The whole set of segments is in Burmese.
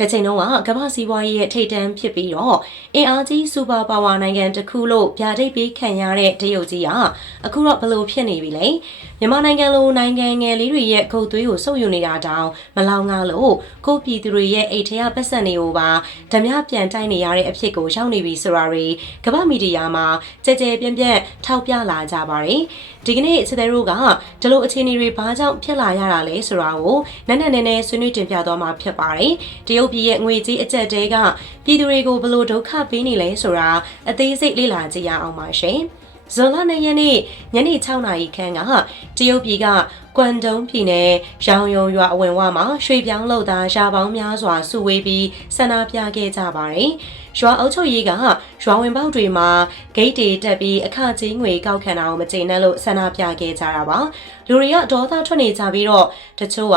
တစ်ချိန်လုံးကကမ္ဘာစီးပွားရေးရဲ့ထိပ်တန်းဖြစ်ပြီးတော့အင်အားကြီးစူပါပါဝါနိုင်ငံတစ်ခုလို့ဗျာဒိတ်ပေးခံရတဲ့တရုတ်ကြီးကအခုတော့ဘလို့ဖြစ်နေပြီလဲမြန်မာနိုင်ငံလိုနိုင်ငံငယ်လေးတွေရဲ့ခုတ်သွေးကိုစုပ်ယူနေတာတောင်မလောင်ငါလို့ကိုပြည်သူတွေရဲ့အိတ်ထရပတ်စံတွေကိုပါဓမြပြန်တိုက်နေရတဲ့အဖြစ်ကိုရောက်နေပြီဆိုတာတွေကမ္ဘာမီဒီယာမှာကြဲကြဲပြန့်ပြန့်ထောက်ပြလာကြပါတယ်ဒီကနေ့စစ်သေးတို့ကဒီလိုအခြေအနေတွေဘာကြောင့်ဖြစ်လာရတာလဲဆိုတာကိုနက်နက်နဲနဲဆွေးနွေးတင်ပြသွားမှာဖြစ်ပါတယ်တရုတ်ပြည်ရဲ့ငွေကြေးအကျက်တဲကပြည်သူတွေကိုဘလို့ဒုက္ခပေးနေလဲဆိုတာအသေးစိတ်လေ့လာကြည့်ရအောင်ပါရှင်ဇွန်လ2ရက်နေ့ညနေ6နာရီခန့်ကတရုတ်ပြည်က ကွမ်တုံပြည်နယ်ရောင်ယုံရွာအဝင်ဝမှာရွှေပြောင်းလုပ်သားရှားပေါင်းများစွာစုဝေးပြီးဆန္ဒပြခဲ့ကြပါတယ်။ရွာအုပ်ချုပ်ရေးကရွာဝင်ပေါက်တွေမှာဂိတ်တွေတက်ပြီးအခကြီးငွေကောက်ခံတာကိုမကျေနပ်လို့ဆန္ဒပြခဲ့ကြတာပါ။လူတွေကဒေါသထွက်နေကြပြီးတော့တချို့က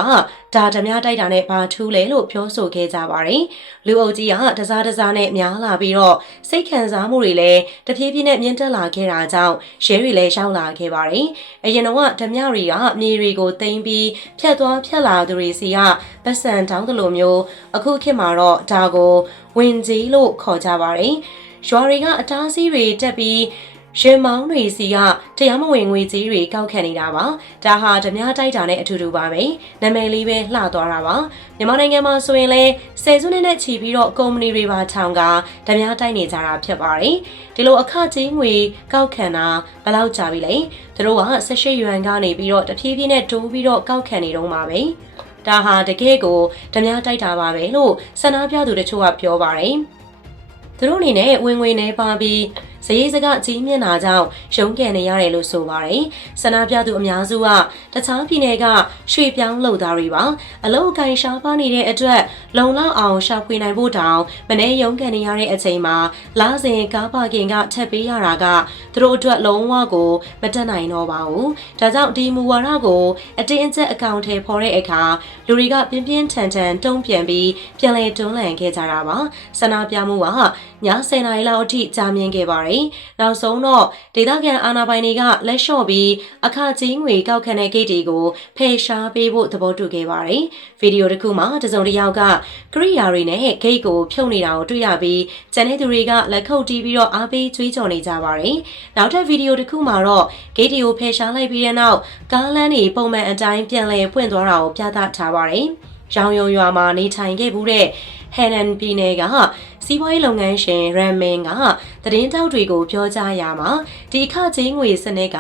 ဒါဓမြတိုက်တာနဲ့ဘာထူးလဲလို့ပြောဆိုခဲ့ကြပါတယ်။လူအုပ်ကြီးကတစားတစားနဲ့များလာပြီးတော့စိတ်ခံစားမှုတွေလည်းတဖြည်းဖြည်းနဲ့မြင့်တက်လာခဲ့တာကြောင့်ရဲတွေလည်းရောက်လာခဲ့ပါတယ်။အရင်တော့ဓမြတွေကမြေတွေကိုတင်ပြီးဖြတ်သွားဖြတ်လာသူတွေစီကပတ်စံတောင်းတလို့မျိုးအခုခေတ်မှာတော့ဒါကိုဝင်ကြီးလို့ခေါ်ကြပါတယ်။ရွာတွေကအတားအဆီးတွေတက်ပြီး ရင်မောင်းတွေစီကတရားမဝင်ငွေကြေးတွေကောက်ခံနေတာပါဒါဟာဓမြတိုက်တာနဲ့အထူတူပါပဲနာမည်လေးပဲလှသွားတာပါမြန်မာနိုင်ငံမှာဆိုရင်လဲဆယ်စုနှစ်နဲ့ချီပြီးတော့ကုမ္ပဏီတွေပါထောင်ကဓမြတိုက်နေကြတာဖြစ်ပါတယ်ဒီလိုအခကြေးငွေကောက်ခံတာဘယ်လောက်ကြာပြီလဲသူတို့က18ယွမ်ကနေပြီးတော့တဖြည်းဖြည်းနဲ့တိုးပြီးတော့ကောက်ခံနေတော့မှာပဲဒါဟာတကယ့်ကိုဓမြတိုက်တာပါပဲလို့ဆန္ဒပြသူတချို့ကပြောပါတယ်သူတို့အနေနဲ့ဝင်ငွေနေပါပြီး ဇရေးစကကြီးမြင့်တာကြောင့်ရုံးကန်နေရတယ်လို့ဆိုပါတယ်။ဆန္ဒပြသူအများစုကတခြားပြည်နယ်ကရွှေပြောင်းလုပ်သားတွေပါ။အလုတ်အကင်ရှားပါနေတဲ့အတွက်လုံလောက်အောင်ရှာဖွေနိုင်ဖို့တောင်မနေ့ရုံးကန်နေရတဲ့အချိန်မှာလာစဉ်ကားပါကင်ကထပ်ပေးရတာကသူတို့အတွက်လုံးဝကိုမတက်နိုင်တော့ပါဘူး။ဒါကြောင့်ဒီမူဝါဒကိုအတင်းအကျပ်အကောင့်ထဲပေါ်တဲ့အခါလူတွေကပြင်းပြင်းထန်ထန်တုံ့ပြန်ပြီးပြန်လည်တွန်းလှန်ခဲ့ကြတာပါ။ဆန္ဒပြမှုကည10နာရီလောက်အထိကြာမြင့်ခဲ့ပါတယ်ပါတယ်။နောက်ဆုံးတော့ဒေသခံအာဏာပိုင်တွေကလက်လျှော့ပြီးအခကြီးငွေကောက်ခံတဲ့ဂိတ်တွေကိုဖယ်ရှားပေးဖို့သဘောတူခဲ့ပါတယ်။ဗီဒီယိုတစ်ခုမှာတစုံတစ်ယောက်ကကရိယာတွေနဲ့ဂိတ်ကိုဖြုတ်နေတာကိုတွေ့ရပြီးကျန်တဲ့သူတွေကလက်ခုပ်တီးပြီးတော့အားပေးကြွေးကြော်နေကြပါတယ်။နောက်ထပ်ဗီဒီယိုတစ်ခုမှာတော့ဂိတ်တွေကိုဖယ်ရှားလိုက်ပြီးတဲ့နောက်ကားလမ်းတွေပုံမှန်အတိုင်းပြန်လည်ဖွင့်သွားတာကိုပြသထားပါတယ်။ရောင်ရုံရွာမှာနေထိုင်ခဲ့မှုတဲ့ ဟန်နန်ပြည်နယ်ကစီးပွားရေးလုပ်ငန်းရှင်ရမ်မင်ကသတင်းတောက်တွေကိုပြောကြားရမှာဒီခချင်းငွေစနစ်က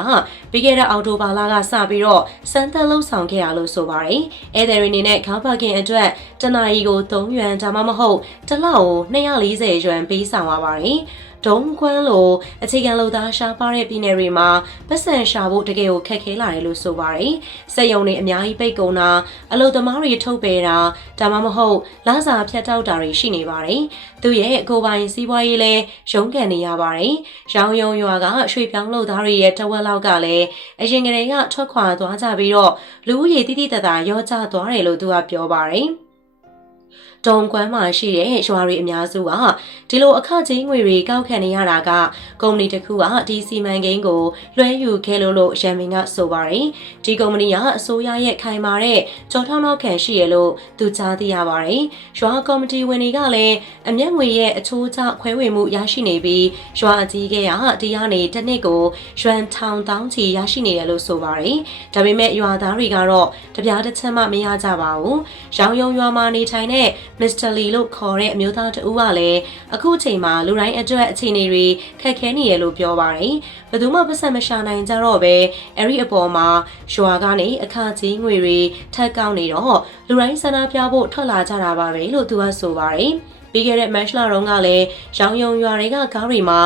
ပြီးခဲ့တဲ့အောက်တိုဘာလကစပြီးတော့စမ်းသပ်လှုပ်ဆောင်ခဲ့တာလို့ဆိုပါတယ်။အဲဒရီနေနဲ့ခေါင်းပါကင်အတွက်တနာရီကို3ယွမ်ဒါမှမဟုတ်တစ်လောက်ကို240ယွမ်ပေးဆောင်ရပါတယ်။ ဒုံကွမ်းလိုအခြေခံလုံသားရှားပါတဲ့ပြည်နယ်တွေမှာပတ်စံရှာဖို့တကယ်ကိုခက်ခဲလာတယ်လို့ဆိုပါတယ်။စက်ယုံတွေအများကြီးပိတ်ကုန်တာအလုပ်သမားတွေထုတ်ပယ်တာဒါမှမဟုတ်လစာဖြတ်တောက်တာတွေရှိနေပါတယ်။သူရဲ့ကိုပိုင်စီးပွားရေးလဲရုန်းကန်နေရပါတယ်။ရောင်ယုံရွာကရွှေပြောင်းလုပ်သားတွေရဲ့တဝက်လောက်ကလည်းအရင်ကတည်းကထွက်ခွာသွားကြပြီးတော့လူဦးရေတိတိတတ်တာရောကျသွားတယ်လို့သူကပြောပါတယ်။ တုံကွမ်းမှာရှိတဲ့ရွာတွေအများစုကဒီလိုအခကြီးငွေတွေကောက်ခံနေရတာကကုမ္ပဏီတစ်ခုကဒီစီမံကိန်းကိုလွှဲယူခဲ့လို့လို့ရန်မင်ကဆိုပါတယ်ဒီကုမ္ပဏီကအစိုးရရဲ့ခိုင်မာတဲ့ကြောထောင်းနောက်ခံရှိရလို့သူကြားသိရပါတယ်ရွာကော်မတီဝင်တွေကလည်းအမျက်ငွေရဲ့အချိုးကျခွဲဝေမှုရရှိနေပြီးရွာအကြီးကကဒီကနေတစ်နှစ်ကိုရွမ်ထောင်တောင်းချီရရှိနေတယ်လို့ဆိုပါတယ်ဒါပေမဲ့ရွာသားတွေကတော့တပြားတစ်ချက်မှမရကြပါဘူးရောင်ယုံရွာမှာနေထိုင်တဲ့မစ္စတာလီလို့ခေါ်တဲ့အမျိုးသားတဦးကလည်းအခုချိန်မှာလူတိုင်းအတွက်အခြေအနေတွေခက်ခဲနေရလို့ပြောပါတယ်။ဘယ်သူမှပတ်စံမရှာနိုင်ကြတော့ပဲအဲ့ဒီအပေါ်မှာရွာကနေအခကြီးငွေတွေထက်ကောက်နေတော့လူတိုင်းဆန္ဒပြဖို့ထွက်လာကြတာပါပဲလို့သူကဆိုပါတယ်။ပြီးခဲ့တဲ့ match လာတော့ကလည်းရောင်ယုံရွာတွေကကားတွေမှာ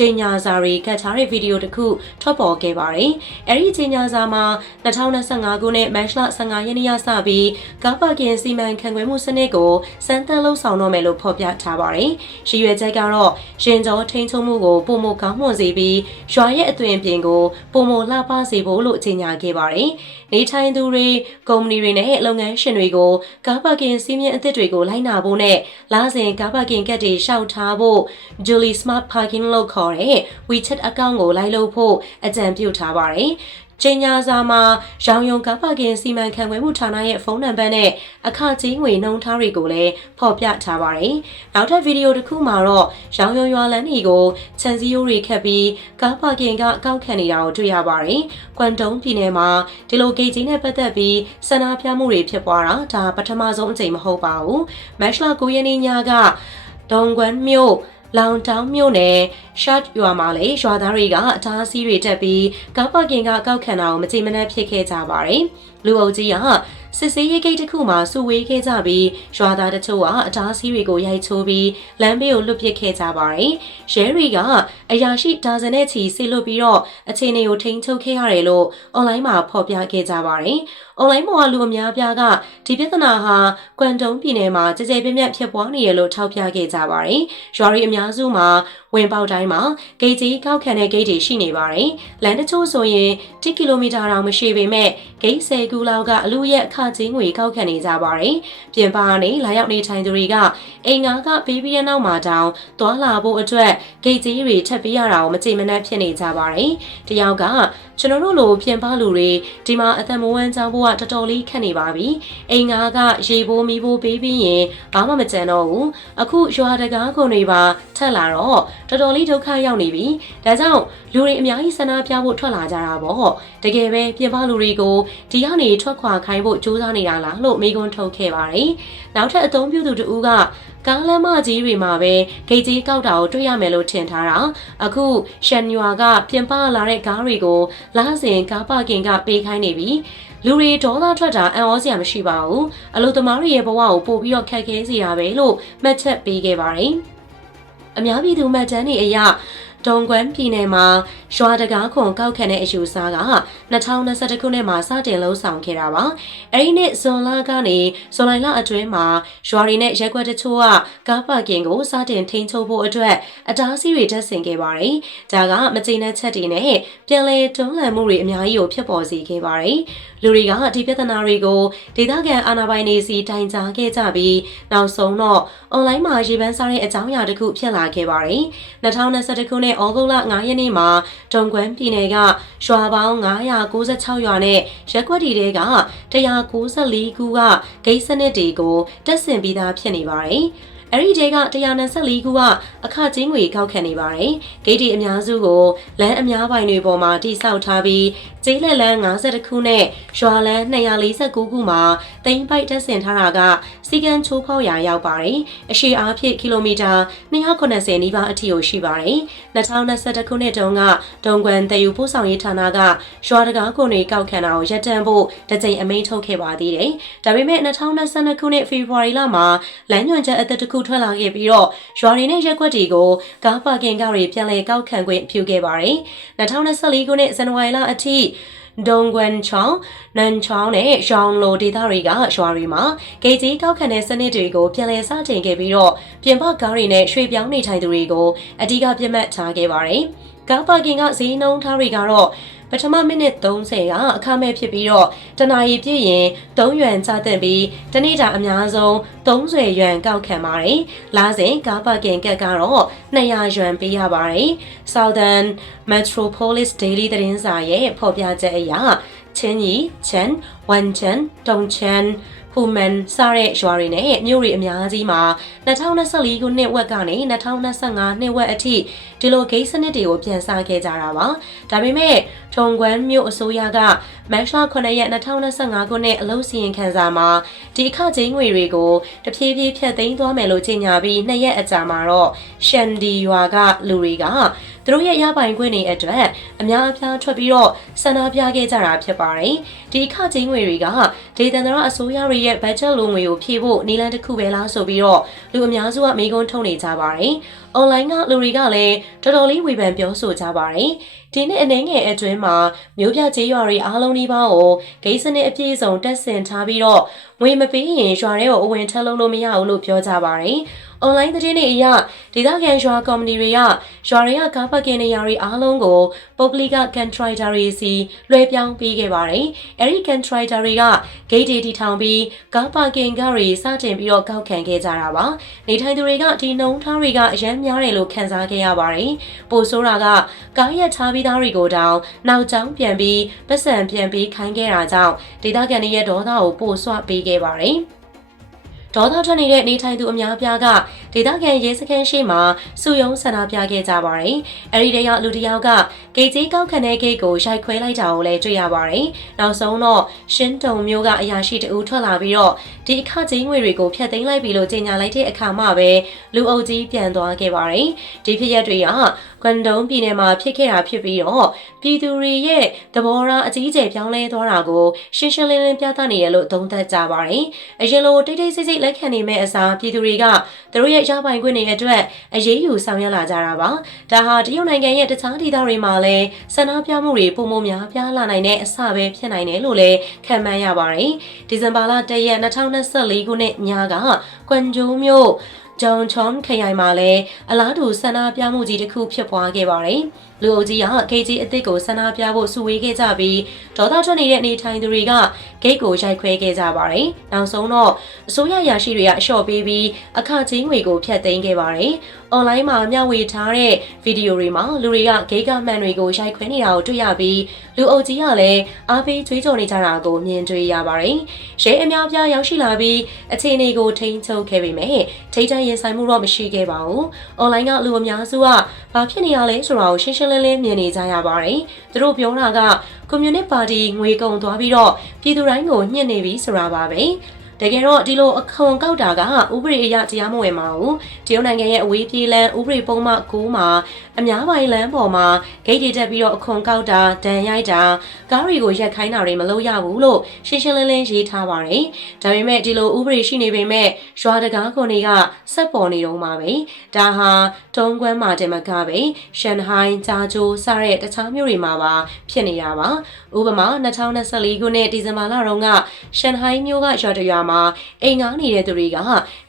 ချိန်ညာစာတွေကတ်ထားတဲ့ဗီဒီယိုတစ်ခုထွက်ပေါ်ခဲ့ပါတယ်။အဲဒီချိန်ညာစာမှာ2025ခုနှစ်မတ်လ15ရက်နေ့ရစပြီးကားပါကင်စီမံခန့်ခွဲမှုစနစ်ကိုစမ်းသပ်လုပ်ဆောင်တော့မယ်လို့ဖော်ပြထားပါတယ်။ရည်ရွယ်ချက်ကတော့ရင်ကျော်ထိန်းချုပ်မှုကိုပုံမကောင်းမွန်စေပြီးရွာရဲ့အသွင်ပြင်ကိုပုံမလှပစေဖို့လို့ကြေညာခဲ့ပါတယ်။နေထိုင်သူတွေကုမ္ပဏီတွေနဲ့လုပ်ငန်းရှင်တွေကိုကားပါကင်စီးမြင့်အသစ်တွေကိုလိုက်နာဖို့နဲ့လာစဉ်ကားပါကင်ကတ်တွေရှောက်ထားဖို့ Julie Smart Parking လို့ခေါ်ခေါ်တဲ့ WeChat account ကိုလိုက်လုပ်ဖို့အကြံပြုထားပါတယ်။ချိန်ညာစာမှာရောင်ယုံကားပါကင်စီမံခန့်ခွဲမှုဌာနရဲ့ဖုန်းနံပါတ်နဲ့အခကြီးငွေနှုန်းထားတွေကိုလည်းဖော်ပြထားပါတယ်။နောက်ထပ်ဗီဒီယိုတစ်ခုမှာတော့ရောင်ယုံရွာလန်းတွေကိုခြံစည်းရိုးတွေခတ်ပြီးကားပါကင်ကကောက်ခံနေတာကိုတွေ့ရပါတယ်။ကွမ်တုံပြည်နယ်မှာဒီလိုဂိတ်ကြီးနဲ့ပတ်သက်ပြီးဆန္ဒပြမှုတွေဖြစ်ပွားတာဒါပထမဆုံးအကြိမ်မဟုတ်ပါဘူး။မက်ရှလာ9ရက်နေ့ညကဒုံကွမ်မြို့ လောင်တောင်းမြို့နယ်ရှတ်ရွာမှာလေရွာသားတွေကအတားအဆီးတွေတက်ပြီးကားပါကင်ကကောက်ခံတာကိုမကြည်မနှက်ဖြစ်ခဲ့ကြပါတယ်။လူအုပ်ကြီးက စစ်စေးရေးဂိတ်တစ်ခုမှာစုဝေးခဲ့ကြပြီးရွာသားတချို့ကအတားအဆီးတွေကိုရိုက်ချိုးပြီးလမ်းဘေးကိုလွတ်ပစ်ခဲ့ကြပါတယ်။ရဲတွေကအရာရှိဒါဇင်နဲ့ချီဆေလွတ်ပြီးတော့အခြေအနေကိုထိန်းချုပ်ခဲ့ရတယ်လို့အွန်လိုင်းမှာဖော်ပြခဲ့ကြပါတယ်။ online ပေါ်ကလူအများပြားကဒီပြဿနာဟာကွမ်တုံပြည်နယ်မှာကြကြပြန့်ပြန့်ဖြစ်ပွားနေရလို့ထောက်ပြခဲ့ကြပါတယ်။ရွာရီအများစုမှာဝင်ပေါက်တိုင်းမှာဂိတ်ကြီးကောက်ခံတဲ့ဂိတ်တွေရှိနေပါတယ်။လမ်းတချို့ဆိုရင်10ကီလိုမီတာတောင်မရှိပေမဲ့ဂိတ်10ကူလောက်ကအလူရဲ့အခချင်းငွေကောက်ခံနေကြပါတယ်။ပြင်ပကနေလာရောက်နေထိုင်သူတွေကအိမ်ငါကပေးပြီးတဲ့နောက်မှာတောင်သွာလာဖို့အတွက်ဂိတ်ကြီးတွေထပ်ပေးရတာကိုမကြိမ်မနှက်ဖြစ်နေကြပါတယ်။တယောက်ကကျွန်တော်တို့လိုပြင်ပလူတွေဒီမှာအသက်မွေးကြောင်းဖို့ကတော်တော်လေးခက်နေပါပြီ။အိမ်ငါကရေဘိုးမီးဘိုးပေးပြီးရင်ဘာမှမကြံတော့ဘူး။အခုရွာတကားကုန်တွေပါထက်လာတော့တော်တော်လေးဒုက္ခရောက်နေပြီ။ဒါကြောင့်လူတွေအများကြီးဆန္ဒပြဖို့ထွက်လာကြတာပေါ့။တကယ်ပဲပြင်ပလူတွေကိုဒီကနေထွက်ခွာခိုင်းဖို့ကြိုးစားနေတာလားလို့မိကွန်းထုတ်ခဲ့ပါတယ်။နောက်ထပ်အသုံးပြုသူတဦးကကားလမ်းမကြီးတွေမှာပဲဂိတ်ကြီးကောက်တာကိုတွေ့ရမယ်လို့ထင်ထားတာအခုရှန်ရွာကပြင်ပလာတဲ့ကားတွေကိုလာစဉ်ကားပါကင်ကပေးခိုင်းနေပြီလူတွေဒေါသထွက်တာအံ့ဩစရာမရှိပါဘူးအလို့သမားတွေရဲ့ဘဝကိုပို့ပြီးတော့ခက်ခဲစေတာပဲလို့မှတ်ချက်ပေးခဲ့ပါတယ်အများပြည်သူမှတ်တမ်းတွေအရ ဒုံကွမ်ပြည်နယ်မှာရွာတကားခွန်ကောက်ခံတဲ့အယူဆက2021ခုနှစ်မှာစတင်လုံးဆောင်ခဲ့တာပါ။အဲဒီနှစ်ဇွန်လကနေဇွန်လလအတွင်းမှာရွာတွေနဲ့ရက်ွက်တချို့ကကားပါကင်ကိုစတင်ထိန်းချုပ်ဖို့အတွက်အတားအဆီးတွေတက်ဆင်ခဲ့ပါတယ်။ဒါကမကျေနပ်ချက်တွေနဲ့ပြန်လည်တွန်းလှန်မှုတွေအများကြီးကိုဖြစ်ပေါ်စေခဲ့ပါတယ်။လူတွေကဒီပြဿနာတွေကိုဒေသခံအာဏာပိုင်တွေစီတိုင်ကြားခဲ့ကြပြီးနောက်ဆုံးတော့အွန်လိုင်းမှာရေပန်းစားတဲ့အကြောင်းအရာတစ်ခုဖြစ်လာခဲ့ပါတယ်။2021ခုနှစ်ဩဂုတ်လ9ရက်နေ့မှာတုံကွမ်းပြည်နယ်ကရွာပေါင်း996ရွာနဲ့ရက်ွက်တီတွေက194ခုကဂိတ်စနစ်တွေကိုတက်ဆင်ပြီးသားဖြစ်နေပါတယ်။အဲ့ဒီတဲက124ခုကအခကျင်းငွေကောက်ခံနေပါတယ်။ဂိတ်တီအများစုကိုလမ်းအများပိုင်တွေပေါ်မှာတိစောက်ထားပြီးကျေးလက်လမ်း52ခုနဲ့ရွာလမ်း249ခုမှာတိမ်ပိုက်တက်ဆင်ထားတာက စီကံချိုးဖောက်ရာရောက်ပါတယ်။အရှိအားဖြင့်ကီလိုမီတာ290နီးပါးအထိကိုရှိပါတယ်။2021ခုနှစ်တုန်းကတုံကွမ်တယူပို့ဆောင်ရေးဌာနကရွာတကားကုန်တွေကောက်ခံတာကိုရပ်တန့်ဖို့တကြိမ်အမိန့်ထုတ်ခဲ့ပါသေးတယ်။ဒါပေမဲ့2022ခုနှစ်ဖေဖော်ဝါရီလမှာလမ်းညွှန်ချက်အသစ်တစ်ခုထွက်လာခဲ့ပြီးတော့ရွာတွေနဲ့ရက်ွက်တွေကိုကားပါကင်ကားတွေပြန်လည်ကောက်ခံခွင့်ပြုခဲ့ပါတယ်။2024ခုနှစ်ဇန်နဝါရီလအထိ ဒုံကွမ်ချောင်းနန်ချောင်းနဲ့ရောင်လိုဒေသတွေကရွာတွေမှာဂိတ်ကြီးကောက်ခံတဲ့စနစ်တွေကိုပြန်လည်စတင်ခဲ့ပြီးတော့ပြင်ပကားတွေနဲ့ရွှေ့ပြောင်းနေထိုင်သူတွေကိုအဓိကပြတ်မှတ်ထားခဲ့ပါတယ်။ကားပါကင်ကဈေးနှုန်းထားတွေကတော့ ပထမမိနစ်30ကအခမဲ့ဖြစ်ပြီးတော့တနာရီပြည့်ရင်3ရွမ်ကျသင့်ပြီးတနေ့တာအများဆုံး30ရွမ်ကောက်ခံပါတယ်။လာစဉ်ကားပါကင်ကတ်ကတော့200ရွမ်ပေးရပါတယ်။ Southern Metropolis Daily သတင်းစာရဲ့ဖော်ပြချက်အရချင်းကြီးချန် ဝန်ချန်တုံချန်ဟူမန်စတဲ့ရွာတွေနဲ့မြို့တွေအများကြီးမှာ2024ခုနှစ်ဝက်ကနေ2025နှစ်ဝက်အထိဒီလိုဂိတ်စနစ်တွေကိုပြန်စခဲ့ကြတာပါဒါပေမဲ့ထုံကွမ်းမြို့အစိုးရကမတ်လ9ရက်2025ခုနှစ်အလုပ်စီရင်ခံစာမှာဒီအခကြေးငွေတွေကိုတဖြည်းဖြည်းဖြတ်သိမ်းသွားမယ်လို့ကြေညာပြီးနှစ်ရက်အကြာမှာတော့ရှန်ဒီရွာကလူတွေကသူတို့ရဲ့ရပိုင်ခွင့်တွေအတွက်အများအပြားထွက်ပြီးတော့ဆန္ဒပြခဲ့ကြတာဖြစ်ပါတယ်။ ဒီအခကြေးငွေတွေကဒေသန္တရအစိုးရတွေရဲ့ဘတ်ဂျက်လိုငွေကိုဖြည့်ဖို့နည်းလမ်းတစ်ခုပဲလားဆိုပြီးတော့လူအများစုကမိကုန်းထုတ်နေကြပါတယ်။ online ကလူတွေကလည်းတော်တော်လေးဝေဖန်ပြောဆိုကြပါတယ်။ဒီနှစ်အနေငယ်အတွင်းမှာမြို့ပြကျေးရွာတွေအားလုံးဒီပေါင်းကိုဂိတ်စနစ်အပြည့်စုံတက်ဆင်ထားပြီးတော့ငွေမပေးရင်ရွာထဲကိုအဝင်ထက်လုံးလို့မရဘူးလို့ပြောကြပါတယ်။ online သတင်းတွေအရဒေသခံရွာကော်မတီတွေကရွာတွေကကားပတ်ကင်နေရာတွေအားလုံးကိုပုဂ္ဂလိကကန်ထရိုက်တာတွေစီလွှဲပြောင်းပေးခဲ့ပါတယ်။အဲဒီကန်ထရိုက်တာတွေကဂိတ်တွေတီထောင်ပြီးကားပတ်ကင်ကားတွေစတင်ပြီးတော့ကောက်ခံခဲ့ကြတာပါ။နေထိုင်သူတွေကဒီနှုံထားတွေကအရန်များတယ်လို့ခန်းစားခဲ့ရပါတယ်။ပိုဆိုးတာကကားရက်ထားပြီးသားတွေကိုတောင်နောက်ကျောင်းပြန်ပြီးပတ်စံပြန်ပြီးခိုင်းခဲ့တာကြောင့်ဒေသခံတွေရဲ့ဒေါသကိုပိုဆွပေးခဲ့ပါတယ်။ ဒေါသထွက်နေတဲ့နေထိုင်သူအများပြားကဒေသခံရဲစခန်းရှိမှစုယုံဆန္ဒပြခဲ့ကြပါတယ်။အဲဒီတည်းကလူတစ်ယောက်ကဂိတ်ကြီးကောက်ခံတဲ့ဂိတ်ကိုရိုက်ခွဲလိုက်တာကိုလည်းတွေ့ရပါတယ်။နောက်ဆုံးတော့ရှင်းတုံမျိုးကအရာရှိတအူထွက်လာပြီးတော့ဒီအခကြီးငွေတွေကိုဖျက်သိမ်းလိုက်ပြီလို့ကြေညာလိုက်တဲ့အခါမှပဲလူအုပ်ကြီးပြန်သွားခဲ့ပါတယ်။ဒီဖြစ်ရပ်တွေက ကွမ်တုံပြည်နယ်မှာဖြစ်ခဲ့တာဖြစ်ပြီးတော့ပြည်သူတွေရဲ့သဘောထားအကြီးအကျယ်ပြောင်းလဲသွားတာကိုရှင်းရှင်းလင်းလင်းပြသနေရလို့သုံးသပ်ကြပါတယ်။အရင်လိုတိတ်တိတ်ဆိတ်ဆိတ်လက်ခံနေမဲ့အစားပြည်သူတွေကသူတို့ရဲ့ရပိုင်ခွင့်တွေအတွက်အရေးယူဆောင်ရွက်လာကြတာပါ။ဒါဟာတရုတ်နိုင်ငံရဲ့တခြားဒေသတွေမှာလည်းဆန္ဒပြမှုတွေပုံမများပြားလာနိုင်တဲ့အစပဲဖြစ်နိုင်တယ်လို့လည်းခံမှန်းရပါတယ်။ဒီဇင်ဘာလ၁ရက်2024ခုနှစ်ညကကွမ်ဂျိုမြို့ ဂျုံချွန်ခရိုင်မှာလည်းအလားတူဆန္ဒပြမှုကြီးတစ်ခုဖြစ်ပွားခဲ့ပါတယ်။ လူအုပ်ကြီးကဂိတ်ကြီးအစ်စ်ကိုဆန္ဒပြဖို့စုဝေးခဲ့ကြပြီးဒေါသထွက်နေတဲ့အနေထိုင်သူတွေကဂိတ်ကိုရိုက်ခွဲခဲ့ကြပါတယ်။နောက်ဆုံးတော့အစိုးရရာရှိတွေကအလျှော့ပေးပြီးအခချင်းငွေကိုဖျက်သိမ်းခဲ့ပါတယ်။ online မှာမျှဝေထားတဲ့ဗီဒီယိုတွေမှာလူတွေကဂိတ်ကမှန်တွေကိုရိုက်ခွဲနေတာကိုတွေ့ရပြီးလူအုပ်ကြီးကလည်းအားပေးကြွေးကြော်နေကြတာကိုမြင်တွေ့ရပါတယ်။ရဲအများပြားရောက်ရှိလာပြီးအခြေအနေကိုထိန်းချုပ်ခဲ့ပေမဲ့ထိတ်တန့်ရင်ဆိုင်မှုတော့မရှိခဲ့ပါဘူး။ online ကလူအများစုကဘာဖြစ်နေရလဲဆိုတာကိုရှင်းရှင်းလင်းလင်းမြင်နေကြရပါတယ်။သူတို့ပြောတာကကွန်မြူနစ်ပါတီငွေကုန်သွားပြီးတော့ပြည်သူတိုင်းကိုညှစ်နေပြီဆိုတာပါပဲ။ တကယ်တော့ဒီလိုအခွန်ကောက်တာကဥပဒေအရတရားမဝင်ပါဘူးတရုတ်နိုင်ငံရဲ့အဝေးပြေးလမ်းဥပဒေပုံမှ9မှာအများပိုင်းလမ်းပေါ်မှာဂိတ်တွေတက်ပြီးတော့အခွန်ကောက်တာဒဏ်ရိုက်တာကားတွေကိုရက်ခိုင်းတာတွေမလုပ်ရဘူးလို့ရှင်းရှင်းလင်းလင်းရေးထားပါတယ်ဒါပေမဲ့ဒီလိုဥပဒေရှိနေပေမဲ့ရွာတကားခွန်တွေကစက်ပေါ်နေတော့မှာပဲဒါဟာတုံးကွမ်းမှာတင်မကပဲရှန်ဟိုင်းဂျာဂျိုစတဲ့တခြားမြို့တွေမှာပါဖြစ်နေတာပါဥပမာ2024ခုနှစ်ဒီဇင်ဘာလတုန်းကရှန်ဟိုင်းမြို့ကရွာတရွာမှာအိမ်ငားနေတဲ့သူတွေက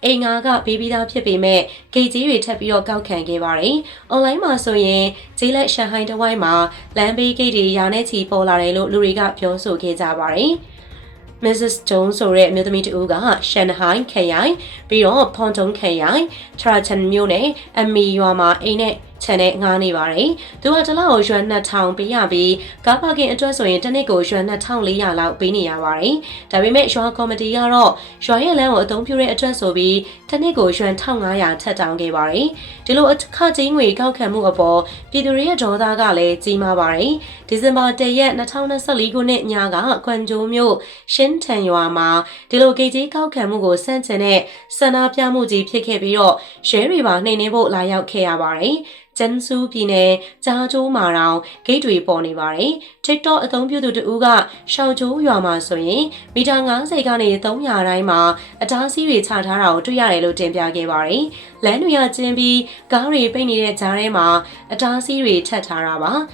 အိမ်ငားကဘေးပြီးသားဖြစ်ပေမဲ့ဂိတ်ကြီးတွေထပ်ပြီးတော့ကောက်ခံခဲ့ပါတယ်။ online မှာဆိုရင်ဂျေးလက်ရှန်ဟိုင်းတဝိုင်းမှာလမ်းဘေးဂိတ်တွေရာနဲ့ချီပေါ်လာတယ်လို့လူတွေကပြောဆိုခဲ့ကြပါတယ်။ Mrs. Jones ဆိုတဲ့အမျိုးသမီးတဦးကရှန်ဟိုင်းခရိုင်ပြီးတော့ဖွန်တုံခရိုင်ထရာချန်မြို့နယ်အမီရွာမှာအိမ်နဲ့ ခြံနဲ့ငားနေပါတယ်။သူကတစ်လောက်ရွှန်2000ပေးရပြီးကားပါကင်အတွက်ဆိုရင်တစ်နှစ်ကိုရွှန်2400လောက်ပေးနေရပါတယ်။ဒါပေမဲ့ရွာကော်မတီကတော့ရွာရဲ့လမ်းကိုအသုံးပြုတဲ့အတွက်ဆိုပြီးတစ်နှစ်ကိုရွှန်1500ထပ်တောင်းခဲ့ပါတယ်။ဒီလိုအခကြီးငွေကောက်ခံမှုအပေါ်ပြည်သူတွေရဲ့ဒေါသကလည်းကြီးမားပါတယ်။ဒီဇင်ဘာ1ရက်2024ခုနှစ်ညကကွမ်ဂျိုမြို့ရှင်းထန်ရွာမှာဒီလိုဂိတ်ကြီးကောက်ခံမှုကိုစန့်ကျင်တဲ့ဆန္ဒပြမှုကြီးဖြစ်ခဲ့ပြီးတော့ရဲတွေပါနှိမ်နှင်းဖို့လာရောက်ခဲ့ရပါတယ်။ကျန်းဆူးပြည်နယ်ကြားကျိုးမှာတောင်ဂိတ်တွေပေါ်နေပါတယ်။ TikTok အသုံးပြုသူတဦးကရှောက်ကျိုးရွာမှာဆိုရင်မီတာ90ကနေ300တိုင်းမှာအတားအဆီးတွေချထားတာကိုတွေ့ရတယ်လို့တင်ပြခဲ့ပါတယ်။လမ်းတွေကကျင်းပြီးကားတွေပိတ်နေတဲ့ကြားထဲမှာအတားအဆီးတွေထပ်ထားတာပါ။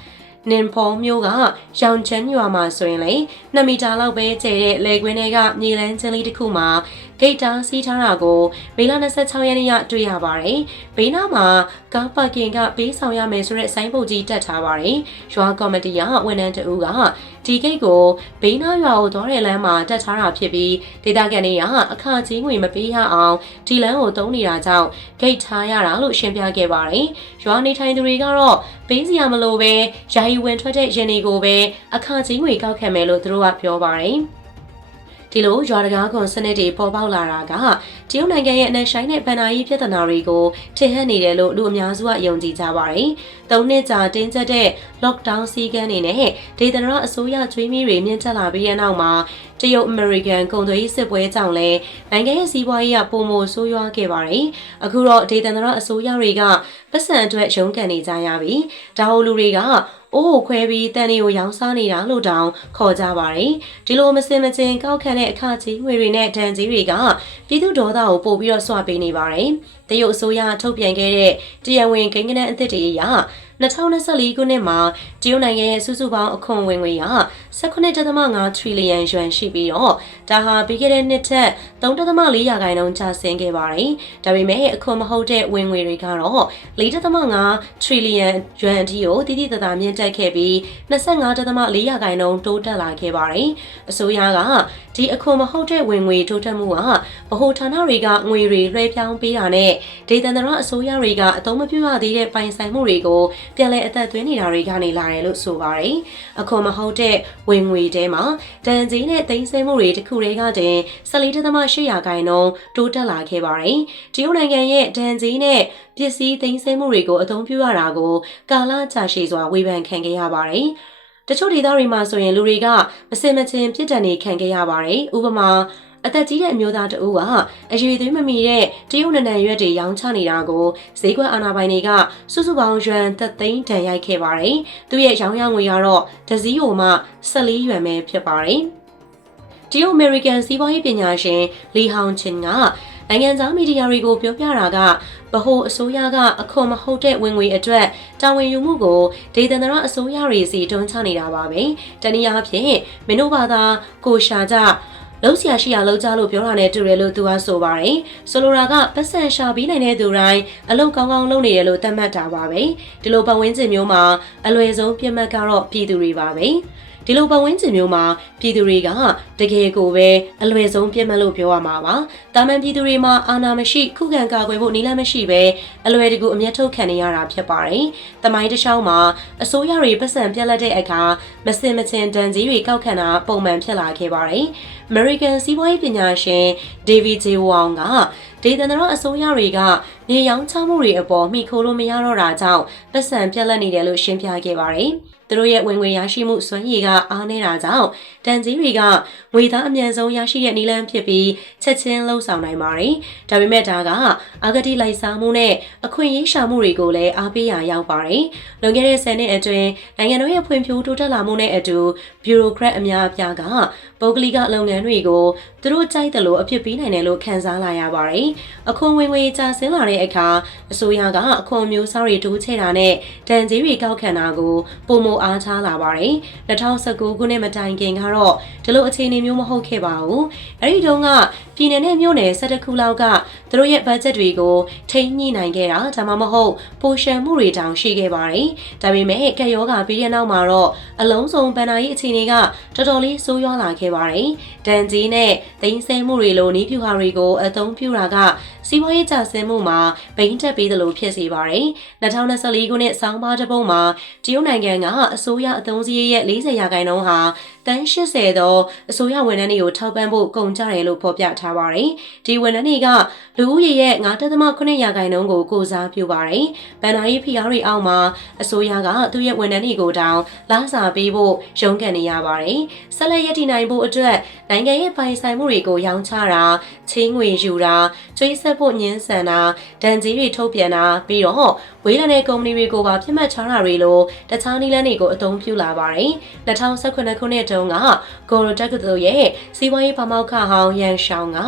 နင်ဖောမျိုးကရောင်ချမ်းရွာမှာဆိုရင်လေ2မီတာလောက်ပဲကျဲတဲ့လေကွင်းတွေကမြေလန်းချင်းလေးတစ်ခုမှာ ဂိတ်တာစီးထားတာကိုမေလ26ရက်နေ့ကတွေ့ရပါတယ်။ဘေးနားမှာကားပါကင်ကပေးဆောင်ရမယ်ဆိုတဲ့ဆိုင်းပုတ်ကြီးတက်ထားပါတယ်။ရွာကော်မတီကဝန်ထမ်းတအူးကဒီဂိတ်ကိုဘေးနားရွာကိုသွားတဲ့လမ်းမှာတက်ထားတာဖြစ်ပြီးဒေသခံတွေကအခကြီးငွေမပေးရအောင်ဒီလမ်းကိုတုံးနေတာကြောင့်ဂိတ်ထားရတာလို့ရှင်းပြခဲ့ပါတယ်။ရွာနေထိုင်သူတွေကတော့ပေးစရာမလိုပဲယာယီဝင်ထွက်တဲ့ရင်တွေကိုပဲအခကြီးငွေကောက်ခံမယ်လို့သူတို့ကပြောပါတယ်။ ဒီလိုရွာတကားကွန်စနစ်တွေပေါ်ပေါက်လာတာကတရုတ်နိုင်ငံရဲ့အနက်ရှိုင်းတဲ့ဗန်နာရေးပြဿနာတွေကိုထင်ဟပ်နေတယ်လို့လူအများစုကယုံကြည်ကြပါတယ်။သုံးနှစ်ကြာတင်းကျပ်တဲ့ lockdown စည်းကမ်းတွေနဲ့ဒေသနာအစိုးရကျွေးမီးတွေမြင့်တက်လာပြီးတဲ့နောက်မှာတရုတ်အမေရိကန်ကုန်သွယ်ရေးစစ်ပွဲကြောင့်လည်းနိုင်ငံရဲ့စီးပွားရေးကပုံမိုဆိုးရွားခဲ့ပါတယ်။အခုတော့ဒေသနာအစိုးရတွေကပတ်စံအတွက်ရုန်းကန်နေကြရပြီ။ဒါဟိုလူတွေကအိုးကိုခွဲပြီးတန်တွေကိုရောင်းစားနေတာလို့တောင်ခေါ်ကြပါတယ်။ဒီလိုမစင်မကျင်ကောက်ခံတဲ့အခကြီးငွေတွေနဲ့ဒဏ်ကြီးတွေကပြည်သူဒေါသကိုပို့ပြီးတော့ဆွပေးနေပါတယ်။ တရုတ်အစိုးရထုတ်ပြန်ခဲ့တဲ့တရားဝင်ကိန်းဂဏန်းအသစ်တွေအရ2024ခုနှစ်မှာတရုတ်နိုင်ငံရဲ့စုစုပေါင်းအခွန်ဝင်ငွေက19.5 trillion ယွမ်ရှိပြီးတော့ဒါဟာပြီးခဲ့တဲ့နှစ်ထက်3.4ရာခိုင်နှုန်းကျဆင်းခဲ့ပါတယ်။ဒါပေမဲ့အခွန်မဟုတ်တဲ့ဝင်ငွေတွေကတော့4.5 trillion ယွမ်အထိကိုတည်တည်တသာမြင့်တက်ခဲ့ပြီး25.4ရာခိုင်နှုန်းတိုးတက်လာခဲ့ပါတယ်။အစိုးရကဒီအခွန်မဟုတ်တဲ့ဝင်ငွေတိုးတက်မှုကဗဟိုဌာနတွေကငွေတွေလွှဲပြောင်းပေးတာနဲ့ဒေသန္တရအစိုးရတွေကအသုံးမပြုရသေးတဲ့ပိုင်ဆိုင်မှုတွေကိုပြန်လည်အသက်သွင်းနေတာတွေကနေလာတယ်လို့ဆိုပါတယ်။အခွန်မဟုတ်တဲ့ဝင်ငွေထဲမှာတန်ကြီးနဲ့သိမ်းဆည်းမှုတွေတစ်ခုတည်းကတည်း14.8ရာခိုင်နှုန်းတိုးတက်လာခဲ့ပါတယ်။တရုတ်နိုင်ငံရဲ့တန်ကြီးနဲ့ပစ္စည်းသိမ်းဆည်းမှုတွေကိုအသုံးပြုရတာကိုကာလကြာရှည်စွာဝေဖန်ခံခဲ့ရပါတယ်။တချို့ဒေသတွေမှာဆိုရင်လူတွေကမစင်မချင်းပြစ်ဒဏ်တွေခံခဲ့ရပါတယ်။ဥပမာ အသက်ကြီးတဲ့အမျိုးသားတဦးကအရွေသွေးမမီတဲ့တရုတ်နံနံရွက်တွေရောင်းချနေတာကိုဈေးကွက်အာဏာပိုင်တွေကစုစုပေါင်းရွမ်သက်သိန်းတန်ရိုက်ခဲ့ပါတယ်။သူရဲ့ရောင်းရငွေကတော့ဒဇီးဟိုမှ14ရွမ်ပဲဖြစ်ပါတယ်။တရုတ်အမေရိကန်စီးပွားရေးပညာရှင်လီဟောင်ချင်ကနိုင်ငံသားမီဒီယာတွေကိုပြောပြတာကဗဟိုအစိုးရကအခွန်မဟုတ်တဲ့ဝင်ငွေအတွက်တာဝန်ယူမှုကိုဒေသန္တရအစိုးရတွေစီတွန်းချနေတာပါပဲ။တနည်းအားဖြင့်မင်းတို့ဘာသာကိုရှာကြ လုံးဆရာရှိရလုံးကြလို့ပြောတာနဲ့တူတယ်လို့သူကဆိုပါတယ်။ဆိုလိုတာကပတ်စံရှာပြီးနိုင်တဲ့သူတိုင်းအလုပ်ကောင်းကောင်းလုပ်နေတယ်လို့သတ်မှတ်တာပါပဲ။ဒီလိုပတ်ဝန်းကျင်မျိုးမှာအလွယ်ဆုံးပြစ်မှတ်ကတော့ပြည်သူတွေပါပဲ။ ဒီလိုပတ်ဝန်းကျင်မျိုးမှာပြည်သူတွေကတကယ်ကိုပဲအလွယ်ဆုံးပြစ်မှတ်လို့ပြောရမှာပါ။တာမန်ပြည်သူတွေမှာအာဏာမရှိခုခံကာကွယ်ဖို့နည်းလမ်းမရှိပဲအလွယ်တကူအမျက်ထုတ်ခံနေရတာဖြစ်ပါတယ်။တမိုင်းတစ်ချောင်းမှာအစိုးရတွေပတ်စံပြက်လက်တဲ့အခါမစင်မချင်တန်ကြီးတွေကောက်ခံတာပုံမှန်ဖြစ်လာခဲ့ပါတယ်။ American စီးပွားရေးပညာရှင် David J. Wong ကဒေသနာအစိုးရတွေကမြေရောင်းချမှုတွေအပေါ်မိခိုးလို့မရတော့တာကြောင့်ပတ်စံပြက်လက်နေတယ်လို့ရှင်းပြခဲ့ပါတယ်။ သူတို့ရဲ့ဝင်ငွေရရှိမှုစွမ်းရည်ကအားနည်းတာကြောင့်တန်ကြီးတွေကငွေသားအမြန်ဆုံးရရှိတဲ့နည်းလမ်းဖြစ်ပြီးချက်ချင်းလှုပ်ဆောင်နိုင်ပါတယ်။ဒါပေမဲ့ဒါကအာဂတိလိုက်စားမှုနဲ့အခွင့်အရေးရှာမှုတွေကိုလည်းအားပေးရာရောက်ပါတယ်။လွန်ခဲ့တဲ့10နှစ်အတွင်းနိုင်ငံတော်ရဲ့ဖွံ့ဖြိုးတိုးတက်လာမှုနဲ့အတူဘျူရိုကရက်အများအပြားကပုဂ္ဂလိကလုပ်ငန်းတွေကိုသူတို့ကြိုက်တယ်လို့အဖြစ်ပေးနိုင်တယ်လို့ခန်းစားလာရပါတယ်။အခွန်ဝင်ငွေကျဆင်းလာတဲ့အခါအစိုးရကအခွန်မျိုးစားတွေတိုးချဲ့တာနဲ့တန်ကြီးတွေကောက်ခံတာကိုပုံမအားချလာပါတယ်။2019ခုနှစ်မတိုင်ခင်ကတော့ဒီလိုအခြေအနေမျိုးမဟုတ်ခဲ့ပါဘူး။အဲဒီတုန်းကပြည်내နဲ့မြို့နယ်12ခုလောက်ကသူတို့ရဲ့ဘတ်ဂျက်တွေကိုထိန်းညှိနိုင်ခဲ့တာဒါမှမဟုတ်ပိုရှန်မှုတွေတောင်ရှိခဲ့ပါတယ်။ဒါပေမဲ့ကက်ယောဂါပြီးတဲ့နောက်မှာတော့အလုံးစုံဗန်နာရေးအခြေအနေကတော်တော်လေးဆိုးရွားလာခဲ့ပါတယ်။ဒန်ကြီးနဲ့သိန်းဆဲမှုတွေလိုနီးပြူဟာတွေကိုအသုံးပြုတာကစီးပွားရေးကျဆင်းမှုမှာဘိန်းတက်ပေးသလိုဖြစ်စေပါတယ်။2024ခုနှစ်ဆောင်းပါးတစ်ပုံမှာတရုတ်နိုင်ငံကအစိုးရအသုံးစရိတ်ရဲ့40ရာခိုင်နှုန်းဟာ တန်း80သောအစိုးရဝန်ထမ်းတွေကိုထောက်ပံ့ဖို့ကုန်ကြတယ်လို့ဖော်ပြထားပါတယ်။ဒီဝန်ထမ်းတွေကလူဦးရေရဲ့9.9ရာခိုင်နှုန်းကိုကိုစားပြုပါတယ်။ဗန်နာရေးဖိအားတွေအောက်မှာအစိုးရကသူ့ရဲ့ဝန်ထမ်းတွေကိုတောင်လာစာပေးဖို့ရုန်းကန်နေရပါတယ်။ဆက်လက်ရည်တည်နိုင်ဖို့အတွက်နိုင်ငံရဲ့ပိုင်ဆိုင်မှုတွေကိုရောင်းချတာချင်းငွေယူတာကျွေးဆက်ဖို့ညှင်းဆန်တာဒဏ်ကြေးတွေထုတ်ပြန်တာပြီးတော့ဝေးလံတဲ့ကုမ္ပဏီတွေကိုပါပြစ်မှတ်ချတာတွေလိုတခြားနည်းလမ်းတွေကိုအသုံးပြုလာပါတယ်2018ခုနှစ်တုန်းကဂိုရိုတက်ကတိုရဲ့စီးပွားရေးပမောက္ခဟောင်းရန်ရှောင်းက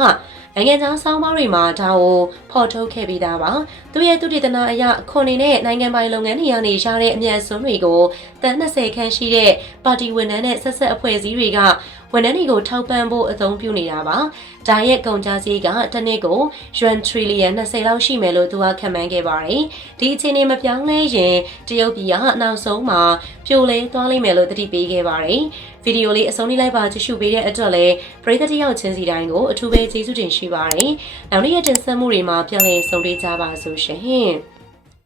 နိုင်ငံခြားစောင်းပါးတွေမှာဒါကိုဖော်ထုတ်ခဲ့ပြီးသားပါသူရဲ့သူတည်တနာအရခွန်နေနဲ့နိုင်ငံပိုင်လုပ်ငန်းတွေကနေရတဲ့အမြတ်စွန်းတွေကိုတန်း20ခန်းရှိတဲ့ပါတီဝန်ထမ်းနဲ့ဆက်ဆက်အဖွဲ့အစည်းတွေက ဝန်ထမ်းတွေကိုထောက်ပံ့ဖို့အသုံးပြုနေတာပါ။ဒါရဲ့ကုန်ကျစရိတ်ကတစ်နှစ်ကိုယွမ်ထရီလီယံ20လောက်ရှိမယ်လို့သူကခန့်မှန်းခဲ့ပါတယ်။ဒီအခြေအနေမပြောင်းလဲရင်တရုတ်ပြည်ကနောက်ဆုံးမှာပြိုလဲသွားလိမ့်မယ်လို့သတိပေးခဲ့ပါတယ်။ဗီဒီယိုလေးအဆုံးလေးလိုက်ပါကြည့်ရှုပေးတဲ့အတွက်လည်းပရိသတ်တယောက်ချင်းစီတိုင်းကိုအထူးပဲကျေးဇူးတင်ရှိပါတယ်။နောက်နေ့ရက်တင်ဆက်မှုတွေမှာပြန်လည်ဆုံတွေ့ကြပါစို့ရှင်။